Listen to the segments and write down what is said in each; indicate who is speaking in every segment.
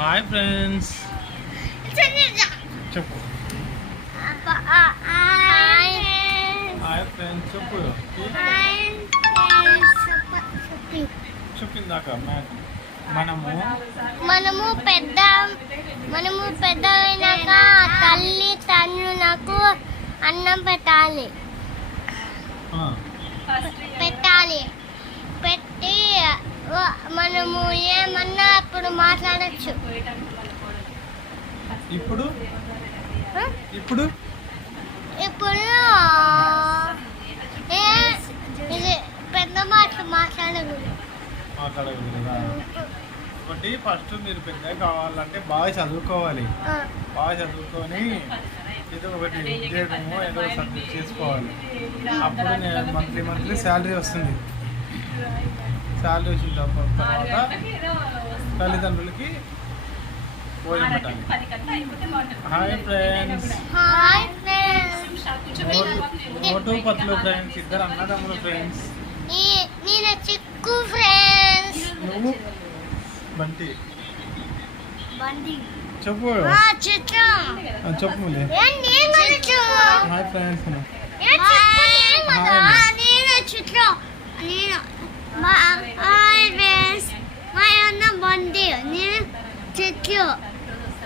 Speaker 1: Hi friends చెప్పు. Hi friends చెప్పు. చెప్పిందాక మనము
Speaker 2: మనము పెద్ద మనము పెద్ద అయినాక తల్లి తండ్రులకు అన్నం పెట్టాలి. పెట్టాలి. మనము ఏమన్నా అప్పుడు మాట్లాడచ్చు.
Speaker 1: ఇప్పుడు? ఇప్పుడు?
Speaker 2: ఇప్పుడు పెద్ద మాటలు
Speaker 1: మాట్లాడగలరు ఒకటి ఫస్ట్ మీరు పెద్దగా కావాలంటే బాగా చదువుకోవాలి. బాగా చదువుకొని ఏదో ఒకటి ఉద్యోగము ఏదో సబ్జెక్ట్ చేసుకోవాలి. అప్పుడు మంత్లీ మంత్లీ శాలరీ వస్తుంది. శాలరీ వచ్చిన తర్వా- తర్వాత తల్లిదండ్రులకి భోజనం పెట్టాలి. Hi friends. Motu Patlu friends. ఇద్దరు అన్నదమ్ములు ఫ్రెండ్స్.
Speaker 2: నీ- నేను చిక్కు ఫ్రెండ్స్.
Speaker 1: నువ్వు? బంటి.
Speaker 2: బండి
Speaker 1: చెప్పు. చెప్పు హాయ్ ఫ్రెండ్స్.
Speaker 2: నేను చిత్రం నేను హాయ్ ఫ్రెండ్స్ మా అన్న బండి నేను చిక్కు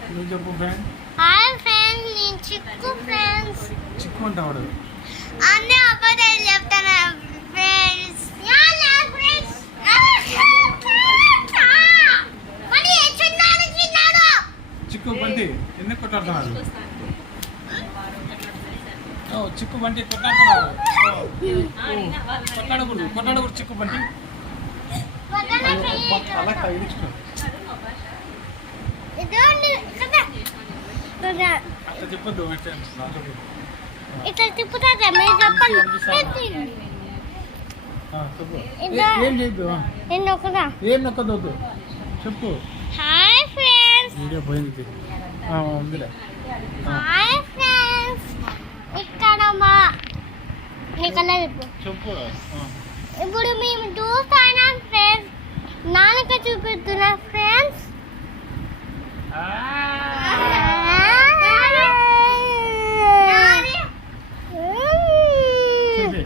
Speaker 1: నువ్వు చెప్పు ఫ్రెండ్
Speaker 2: హాయ్ ఫ్రెండ్స్ నేను చిక్కు ఫ్రెండ్స్
Speaker 1: చిక్కు అంటావాడు
Speaker 2: అన్నీ అబద్ధాలు చెప్తాను ఫ్రెండ్స్ ఫ్రెండ్స్ మరి ఎచ్చున్నాడు చిన్నాడు
Speaker 1: చిక్కు బంటి ఎందుకు కొట్టాడుతున్నాడు ఓ చిక్కు బంటి కొట్టాడుతున్నాడు ఓ, ఓ, కొట్టాడకూడదు కొట్టాడకూడదు చిక్కు బంటి
Speaker 2: ఇట్లా తిప్పుతారా మీరు చెప్పండి.
Speaker 1: ఏ- ఏం చేయొద్దు
Speaker 2: నేను ఒకదా
Speaker 1: ఏం నొక్కదొద్దు చెప్పు
Speaker 2: హాయ్ ఫ్రెండ్స్
Speaker 1: వీడియో పోయింది ఆ, ఉందిలే ఆ,
Speaker 2: హాయ్ ఫ్రెండ్స్ ఇక్కడ మా నీకన్నా చెప్పు. ఇప్పుడు మేము చూస్తానా నాన్నక చూపిస్తున్నా ఫ్రెండ్స్
Speaker 1: చూపి.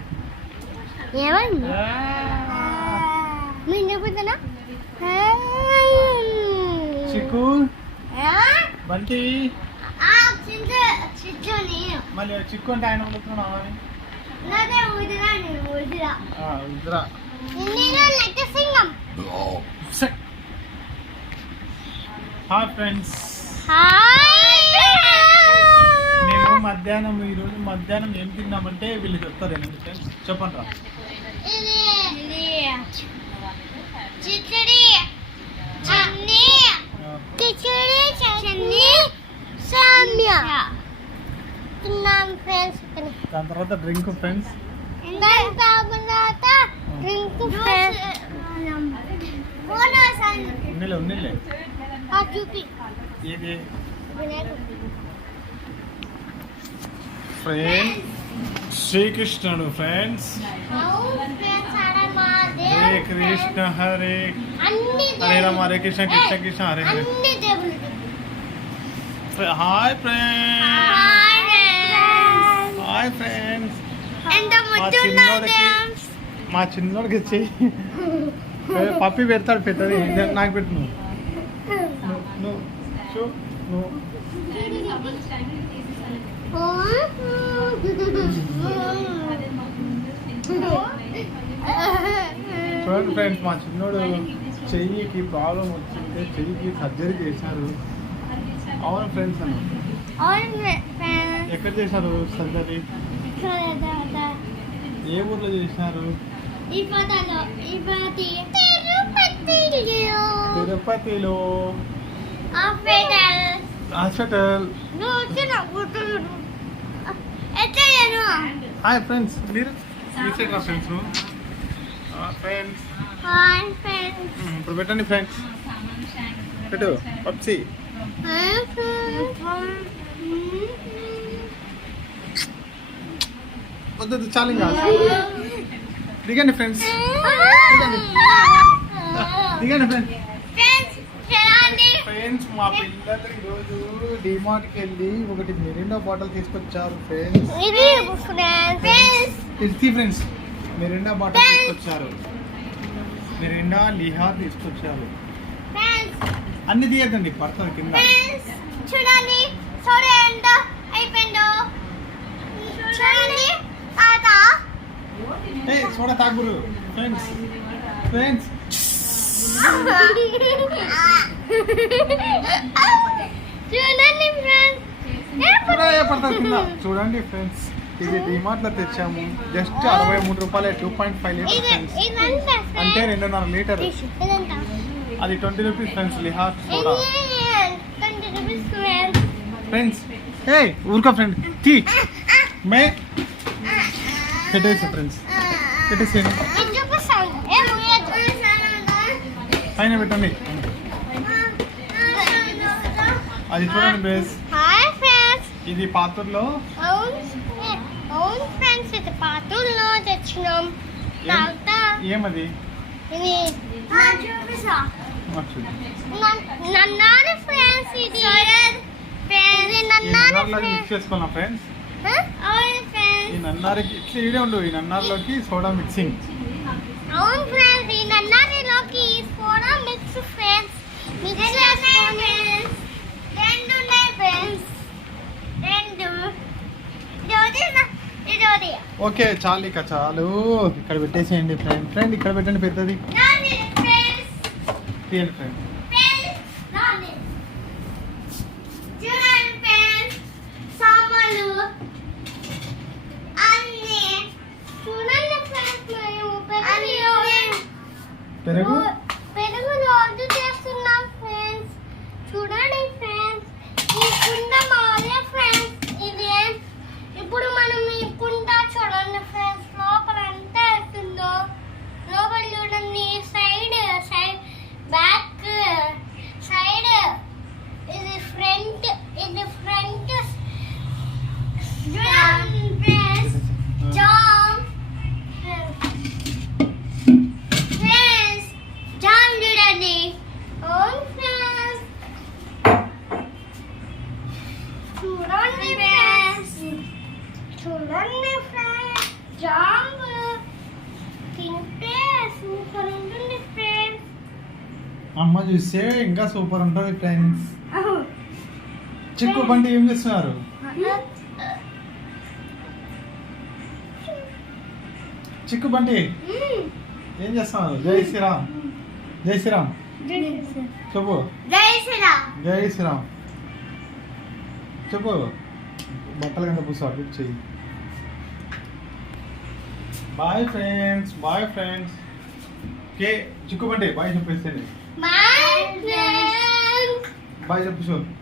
Speaker 2: ఏమండి మేము చెబుతున్నా
Speaker 1: చిక్కు. బంటి మళ్ళీ చిక్కు అంటే ఆయన ఉండుతున్నావు
Speaker 2: సింగం
Speaker 1: హాయ్ ఫ్రెండ్స్. మేము మధ్యాహ్నం ఈరోజు మధ్యాహ్నం ఏం తిన్నామంటే వీళ్ళు చెప్తారు ఏమంటే ఫ్రెండ్స్? చెప్పండి రా. దాని తర్వాత drink friends. Srikrishna friends. Hare
Speaker 2: Krishna
Speaker 1: Hare. Hare Rama Hare Krishna Krishna Krishna Hare
Speaker 2: Hare hi
Speaker 1: friends. Hi friends. എന്താ
Speaker 2: മുറ്റുണ്ടാവും
Speaker 1: మా చిన్నోడికి ఇచ్చి. పప్పి పెడతాడు పెద్దది నాకు పెట్టు నువ్వు. నువ్వు నువ్వు చూ నువ్వు. చూడండి ఫ్రెండ్స్ మా చిన్నోడు చెయ్యికి ప్రాబ్లం వచ్చింటే చెయ్యికి సర్జరీ చేశారు. అవును ఫ్రెండ్స్ అన్న. ఎక్కడ చేశారు సర్జరీ? ఏ ఊర్లో చేశారు?
Speaker 2: ఈ పది తిరుపతిలో.
Speaker 1: తిరుపతిలో.
Speaker 2: హాస్పిటల్.
Speaker 1: హాస్పిటల్. హాయ్ ఫ్రెండ్స్ మీరు? Friends friends.
Speaker 2: Hi friends.
Speaker 1: ఇప్పుడు పెట్టండి ఫ్రెండ్స్. పెట్టు పప్సి. వద్దు, చాలు ఇంకా దిగండి ఫ్రెండ్స్ దిగండి. ఫ్రెండ్స్
Speaker 2: ఫ్రెండ్స్
Speaker 1: మా పిల్లలు ఈరోజు డిమార్ట్కి వెళ్ళి ఒకటి మెరిండా బాటిల్ తీసుకొచ్చారు ఫ్రెండ్స్
Speaker 2: ఇది ఫ్రెండ్స్
Speaker 1: మెరిండా బాటిల్ తీసుకొచ్చారు. మెరిండా లిహార్ తీసుకొచ్చారు.
Speaker 2: ఫ్రెండ్స్
Speaker 1: అన్ని తీయద్దండి పడుతుంది కింద.
Speaker 2: చూడండి. అయిపోయిందో.
Speaker 1: ఏ చూడ తాగురు. ఫ్రెండ్స్ ఫ్రెండ్స్
Speaker 2: చూడండి ఫ్రెండ్స్
Speaker 1: చూడండి ఫ్రెండ్స్ ఇది డిమార్ట్లో తెచ్చాము. జస్ట్ అరవై మూడు రూపాయలు two point five litre friends అంటే రెండున్నర లీటర్. అది ట్వంటీ రూపీస్ ఫ్రెండ్స్ లిహార్ సోడా.
Speaker 2: ఫ్రెండ్స్
Speaker 1: ఫ్రెండ్స్ ఏ ఊరుకో ఫ్రెండ్ తీ. మే. పెట్టేసి ఫ్రెండ్స్ పెట్టేసేయండి పైన పెట్టండి. అది చూడండి
Speaker 2: ఫ్రెండ్స్
Speaker 1: ఇది పాత్రలో
Speaker 2: అవును ఫ్రెండ్స్ ఇది పాత్రలో తెచ్చినాం.
Speaker 1: ఏమది.
Speaker 2: నన్నారి ఫ్రెండ్స్ ఇది.
Speaker 1: ఫ్రెండ్స్
Speaker 2: అవును ఫ్రెండ్స్
Speaker 1: నన్నారికి ఇట్లా ఇడే ఉండు ఈ నన్నారులోకి సోడా మిక్సింగ్.
Speaker 2: అవును ఫ్రెండ్స్ ఈ నన్నారిలోకి సోడా మిక్స్ ఫ్రెండ్స్. మిక్స్ రెండు ఉన్నాయి ఫ్రెండ్స్. రెండు
Speaker 1: ఓకే చాలు ఇక చాలు. ఇక్కడ పెట్టేసేయండి ఫ్రెండ్. ఫ్రెండ్ ఇక్కడ పెట్టండి పెద్దది. తీయండి ఫ్రెండ్.
Speaker 2: ತೆಲುಗು చూడండి ఫ్రెండ్స్ చూడండి ఫ్రెండ్స్ జామ్ తింటే సూపర్ ఉంటుంది ఫ్రెండ్స్
Speaker 1: అమ్మ చూస్తే ఇంకా సూపర్ ఉంటుంది ఫ్రెండ్స్ చిక్కు బండి ఏం చేస్తున్నారు? చిక్కు బండి. ఏం చేస్తున్నారు? జై శ్రీరామ్. జై శ్రీరామ్. చెప్పు.
Speaker 2: జై శ్రీరామ్.
Speaker 1: జై శ్రీరామ్. చెప్పు. బట్టల కింద అటు చెయ్యి. Bye friends bye friends. కే చిక్కు బండి బాయ్ చెప్పేసి
Speaker 2: మై ఫ్రెండ్స్.
Speaker 1: బాయ్ చెప్పు.